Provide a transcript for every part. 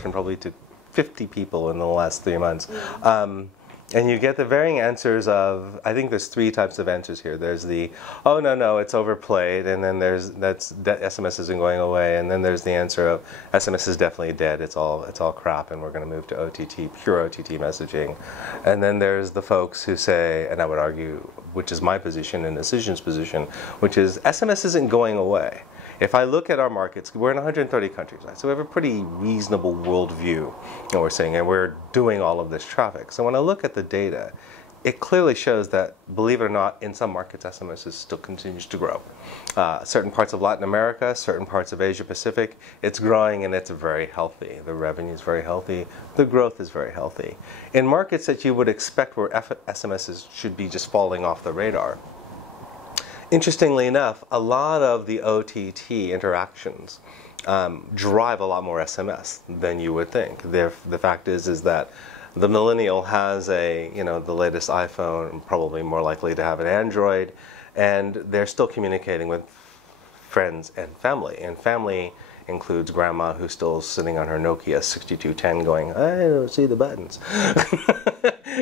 probably to 50 people in the last 3 months. And you get the varying answers of, I think there's 3 types of answers here. There's the, oh no, it's overplayed, and then there's SMS isn't going away, and then there's the answer of SMS is definitely dead. It's all crap, and we're going to move to OTT, pure OTT messaging. And then there's the folks who say, and I would argue, which is my position and Acision's position, which is SMS isn't going away. If I look at our markets, we're in 130 countries, right? So we have a pretty reasonable worldview, and we're saying, and we're doing all of this traffic. So when I look at the data, it clearly shows that, believe it or not, in some markets, SMS still continues to grow. Certain parts of Latin America, certain parts of Asia Pacific, it's growing and it's very healthy. The revenue is very healthy. The growth is very healthy. In markets that you would expect where SMS should be just falling off the radar, interestingly enough, a lot of the OTT interactions drive a lot more SMS than you would think. The fact is that the millennial has the latest iPhone, probably more likely to have an Android, and they're still communicating with friends and family. And family includes grandma who's still sitting on her Nokia 6210 going, I don't see the buttons.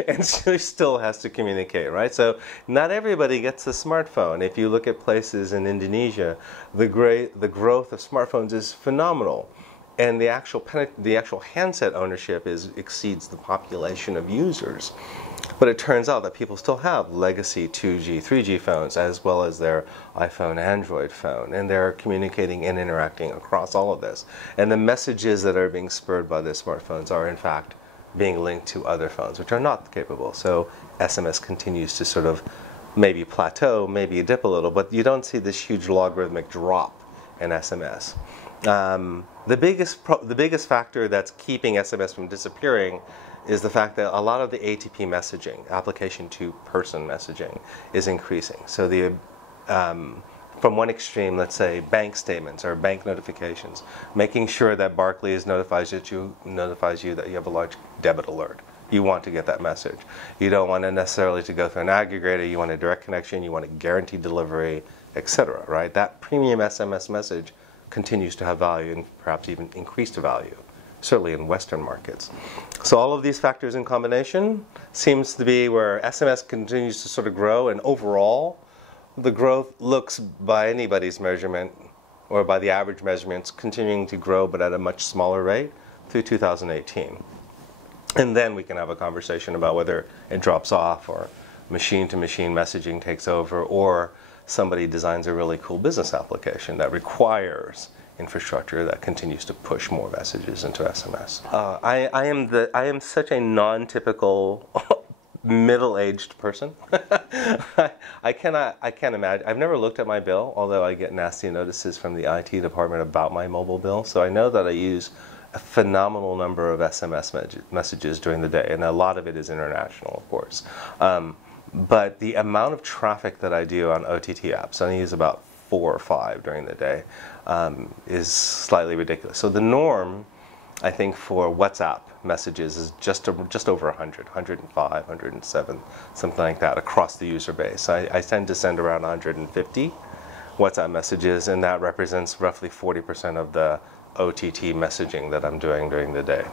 And she still has to communicate, right? So not everybody gets a smartphone. If you look at places in Indonesia, the growth of smartphones is phenomenal. And the actual handset ownership exceeds the population of users. But it turns out that people still have legacy 2G, 3G phones, as well as their iPhone, Android phone, and they're communicating and interacting across all of this. And the messages that are being spurred by their smartphones are, in fact, being linked to other phones, which are not capable. So SMS continues to sort of maybe plateau, maybe dip a little, but you don't see this huge logarithmic drop in SMS. The biggest factor that's keeping SMS from disappearing is the fact that a lot of the ATP messaging, application to person messaging, is increasing. So from one extreme, let's say bank statements or bank notifications, making sure that Barclays notifies you that you have a large debit alert. You want to get that message. You don't want it necessarily to go through an aggregator. You want a direct connection. You want a guaranteed delivery, etc. Right? That premium SMS message continues to have value and perhaps even increased value, certainly in Western markets. So all of these factors in combination seems to be where SMS continues to sort of grow, and overall the growth looks, by anybody's measurement or by the average measurements, continuing to grow but at a much smaller rate through 2018. And then we can have a conversation about whether it drops off or machine-to-machine messaging takes over, or somebody designs a really cool business application that requires infrastructure that continues to push more messages into SMS. I am such a non-typical middle-aged person. I can't imagine. I've never looked at my bill, although I get nasty notices from the IT department about my mobile bill. So I know that I use a phenomenal number of SMS messages during the day, and a lot of it is international, of course. But the amount of traffic that I do on OTT apps, I use about 4 or 5 during the day, is slightly ridiculous. So the norm, I think, for WhatsApp messages is just over 100, 105, 107, something like that across the user base. I tend to send around 150 WhatsApp messages, and that represents roughly 40% of the OTT messaging that I'm doing during the day.